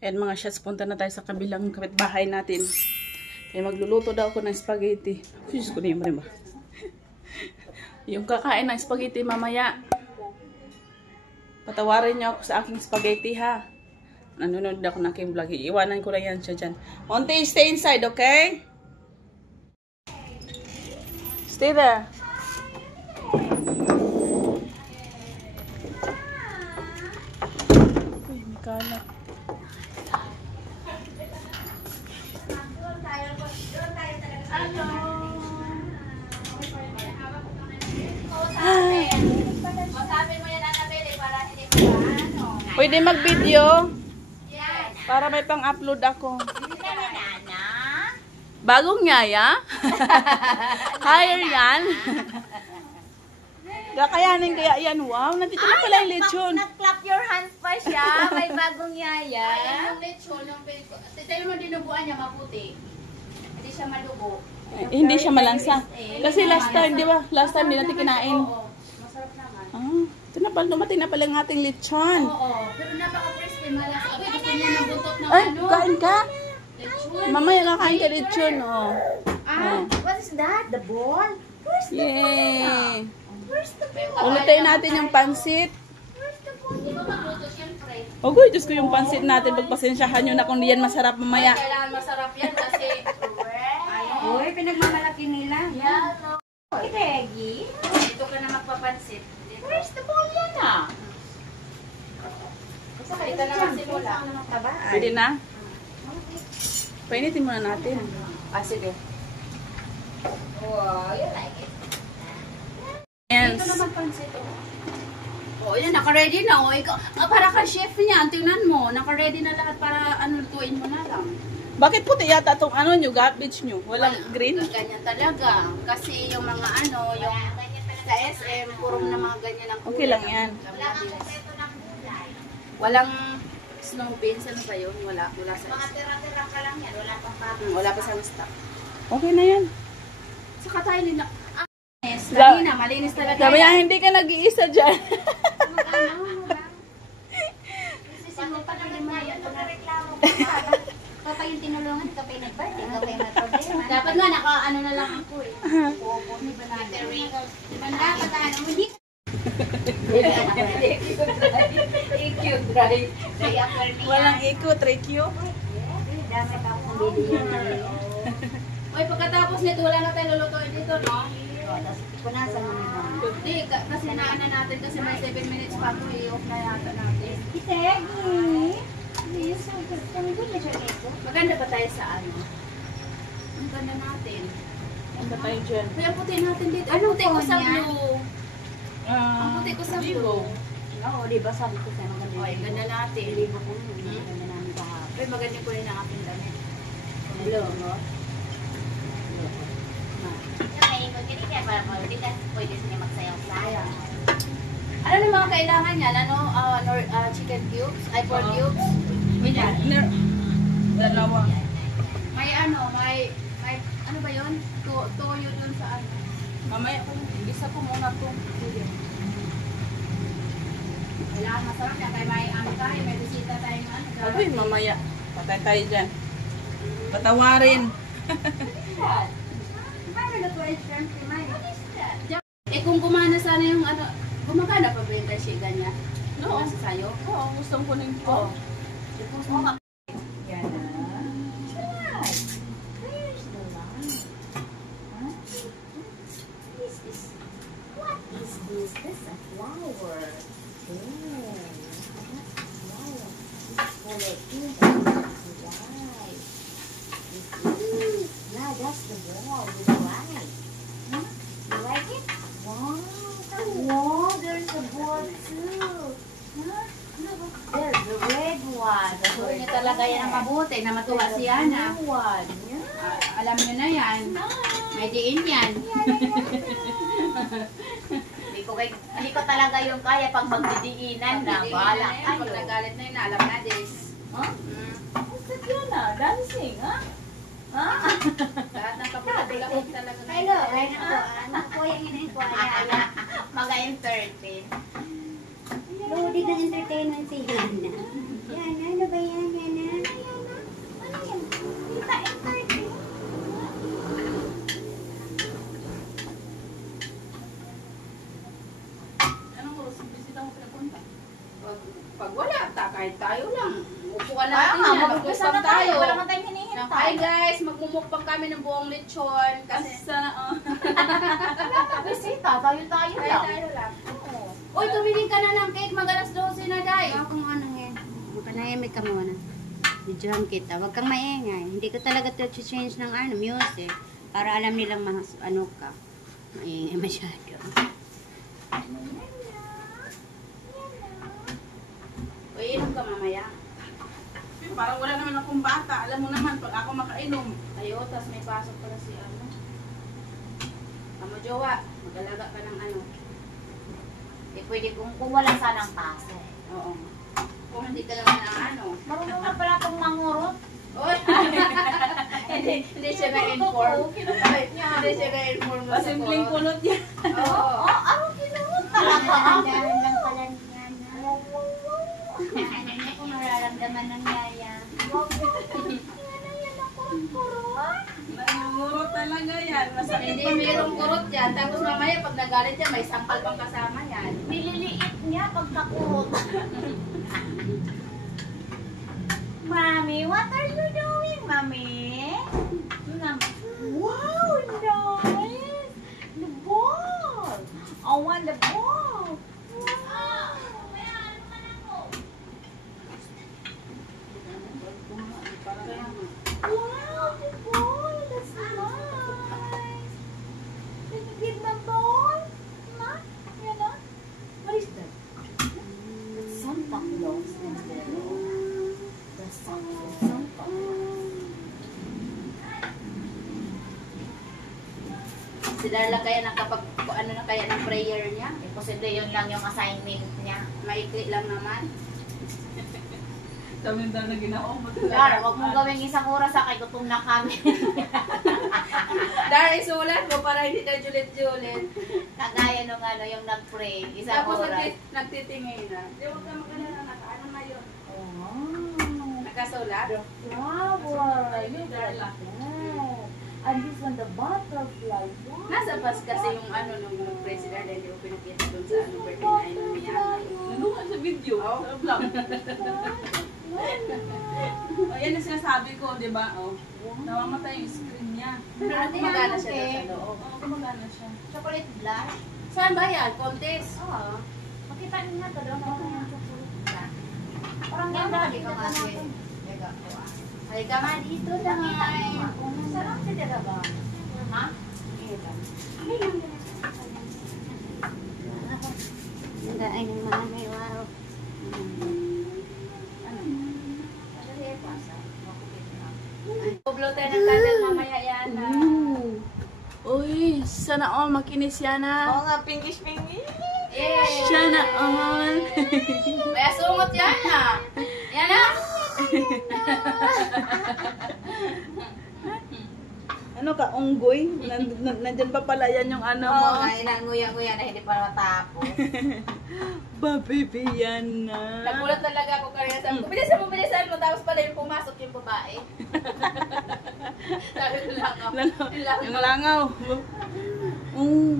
Ayan mga shots, punta na tayo sa kabilang kapitbahay natin. Kaya magluluto daw ako ng spaghetti. Diyos ko na yung ba? Yung kakain ng spaghetti mamaya. Patawarin niyo ako sa aking spaghetti ha. Nanonood ako ng aking vlog. Iiwanan ko lang yan siya dyan. Monty, stay inside, okay? Stay there. Uy, may kalat. Pwede mag-video para may pang-upload ako. Bagong yaya? Hire yan? Kakayanin kaya yan. Wow, nandito na pala yung lechon. Nag-clap your hands pa siya. May bagong yaya. Yung lechon, tayo mo dinubuan niya maputi. Hindi siya malubo. Hindi siya malansa. Kasi last time, di ba? Last time, hindi natin kinain. Oo, masarap naman. Ah, ito na pala, dumating na pala yung ating lechon. Oo, pero napaka-crispy. Malas. Uy, gusto niya ng butok ng Ay, ano? kain ka? Lechon. Mamaya kakain ka lechon, oh. What is that? The ball? Where's the Yay! Where's the ball? Ulutin natin yung pansit. Where's the ball? Hindi ba magluto, syempre? Ogoy, Diyos ko yung pansit natin. Pagpasensyahan nyo na kung di yan masarap mamaya. Kailangan masarap yan kasi... Uy, pinagmamalaki nila. Yan, Uy, Reggie. dito ka na magpapansit. Where's the ball yan ah? Ito na magsimula. Pwede na? Painitin muna natin. Ah, sige. Wow, you like it. Yes. Ito naman pansit, oh. Oh, yan, naka-ready na, oh. Ikaw, para ka chef niya, tingnan mo. Naka-ready na lahat para ano, lutuin mo na lang. Bakit puti yata itong ano nyo, garbage nyo? Walang green? Ganyan talaga. Kasi yung mga ano, yung sa SM, puro na mga ganyan ang kulay. Okay lang yan. Walang snow beans, ano ba yun? Wala sa Mga tira-tira ka lang yan. Wala pang pato. wala pa sa stock. Okay na yan. Saka tayo nila. Lagi na, malinis talaga. Sabi niya, hindi ka nag-iisa dyan. Ikaw pa yung tinulungan, ikaw pa yung nag-birthday, ikaw pa yung may problema. Dapat nga, naka-ano na lang ako eh. Di ba dapat ano, hindi Walang ikot, Rekyo. dapat ako ng video. Oy, pagkatapos nito, wala na tayo lulutuin dito, no? Tapos punasan mo naman. Hindi, kasi naana natin kasi may 7 minutes pa ito, i-off na yata natin. Itegi! Ang good na siya nito. Maganda ba tayo sa ano? Ang ganda natin. Ano ba tayo dyan? Kaya puti natin dito. Ang Anong puti ko sa phone yan? blue. Ang puti ko sa blue. Oo, di ba sabi ko sa'yo maganda Oy, yung ganda natin. Libo ko yun, maganda namin kahapon. Pero maganda ko rin ang aking damit. Hello, no? Ano na mga kailangan niyan? Ano? Chicken cubes? Ay, pork cubes? Dalawa. May ano ba yun? Toyo dun sa ano. Mamaya ko, isa ko muna to. Kailangan masarap yan. Kaya may ano tayo, may bisita tayong ano. Okay, mamaya. Patay tayo dyan. Patawarin. Paano na to ay shrimp si May? Eh kung gumana sana yung ano, gumagana pa ba yung kashiga niya? Oo. Nasa sayo? Oo, gusto ko rin to. Oo. Yan na. Chad! Where's the line? Huh? What is this? This is a flower. Oh, that's a flower. This color pink. Right. Now that's the wall with the light. Huh? You like it? Wow. Wow, there's a ball too. Huh? There's the red one. Gawin niya talaga yan ang mabuti na matuwa si Yana. Blue one. Yeah. Alam niyo na yan. May diin yan. Hindi ko talaga yung kaya pag magdidiinan na. Bahala Pag kayo. nagalit na yun, alam na this. Huh? What's that yun ah? Dancing, ha? Ha? Lahat ng kapulak-ulak talaga. Hello, anak ko yung ina-inquire. Mag-entertain. Loaded ng entertainment si Yana. Yana, ano ba yan, Yana? Tapos bisita mo pinapunta. Pag wala, kahit tayo lang. Upuan Kaya natin nga, yan. mag-umpisa na tayo. Wala man tayong Hi hinihintay. guys, magmumukbang kami ng buong lechon. Kasi Sana, Bisita, tayo-tayo lang. tayo lang. Oo. Uy, tumingin ka na ng cake. Mag-alas 12 na, Day. Kung ano nga, makanayamig ka muna. Videohan kita. Huwag kang maingay. Hindi ko talaga to change ng music. Para alam nilang ano ka. Maingay masyado. Uy, inom ka mamaya. parang wala naman akong bata. Alam mo naman, pag ako makainom. Ayo, tas may pasok pala si ano. Amo jowa, mag-alaga ka ng ano. Pwede kung wala sanang paso. Oo. Kung hindi ka naman ang ano. Marunong na pala itong mangurot. Uy! hindi siya na-inform. Hindi siya na-inform mo sa Pasimpleng kulot. kulot yan. Oo. Ano kinurot talaga? Dahan lang pala niya na. Ano ko nararamdaman ng yaya? Nangungurot talaga yan. Masakit Hindi pang mayroong kurot yan. Tapos mamaya pag nagalit yan, may sampal pang kasama yan. Nililiit niya pagkakurot. Mommy, what are you doing, Mommy? Wow, nice! The ball! I want the ball! Wow! Wow, the ball! That's nice! Can you give the ball? Ma? You know? What is that? It's Santa Claus. That's Santa Claus. Si Darla kaya nakapag, ano na kaya ng prayer niya? Posible yun lang yung assignment niya. Maikli lang naman. Kami daw na ginawa mo Dar, huwag mong gawing isang oras sa kay gutom na kami. Dar, isulat mo para hindi na julit-julit. Kagaya nung ano, yung nag-pray, isang Tapos oras. nagtitingin na. Di huwag ka magkala na ano na yun. Oh, Nakasulat? flower. Ayun, Darla. And this one, the butterfly. Wow. Nasa pas kasi yung ano nung president hindi ko pinakita doon sa ano birthday na yun niya. Nanuha sa video. Oh. Sa vlog. Ayan ang sinasabi ko, di ba? Oh. Namamatay yung screen niya. Pero gumagana siya doon sa loob. Oo, gumagana siya. Chocolate blush. Saan ba yan? Contest? Oo. Makita niyo na to doon. Ako yung chocolate blush. Parang ganda. Hindi ka kasi. Halika nga dito na nga. Sarap siya talaga. Ha? Ay, ng mga may wow. Pablo tayo ng candle mamaya yan. Uy, sana all makinis yan Oo ha. nga, pinkish-pinkish. Yay! Sana all. May asungot yan ah. Yan ah. Ano ka, unggoy? Nandyan pa pala yan yung ano mo. Oo nga, inanguya-nguya na hindi pa matapos. Babibiyan na. Nagulat talaga ako kanina. Sabi ko, bilisan mo. Tapos pala yung pumasok yung babae. Sabi ko lang ako. Yung langaw. Oh,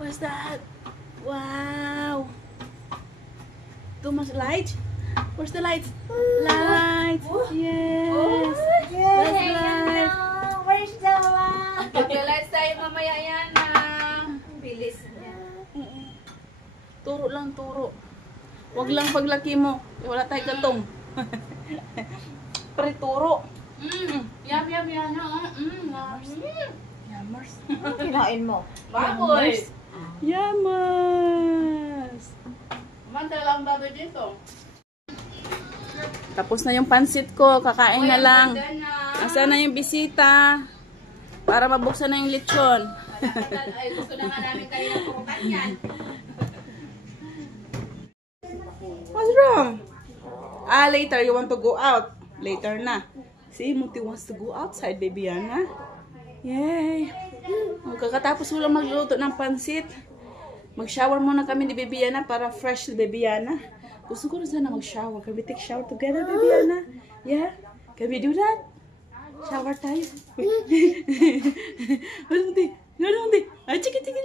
what's that? Wow. Too much light? Where's the light? Light. Yes. That's light. Where's the one? Mag-lights tayo mamaya yan ah. Bilis niya. Turo lang, turo. Wag lang paglaki mo. Wala tayong gatong. Pre, turo. Yum. No? Yammers. Kinain mo. Baboy. Yamas. Man talagang baboy dito. Tapos na yung pansit ko. Kakain na lang. Ganda na. Asa na yung bisita? Para mabuksan na yung lechon. Ay, gusto na nga namin kanina purukan yan. What's wrong? Later you want to go out. Later na. See, Muti wants to go outside, baby Yana. Yay! Kakatapos ko lang magluluto ng pansit. Mag-shower muna kami ni baby Yana para fresh si baby Yana. Gusto ko na sana mag-shower. Can we take shower together, baby Yana? Yeah? Can we do that? Shower tayo. Ganun di. Ay, chiki-chiki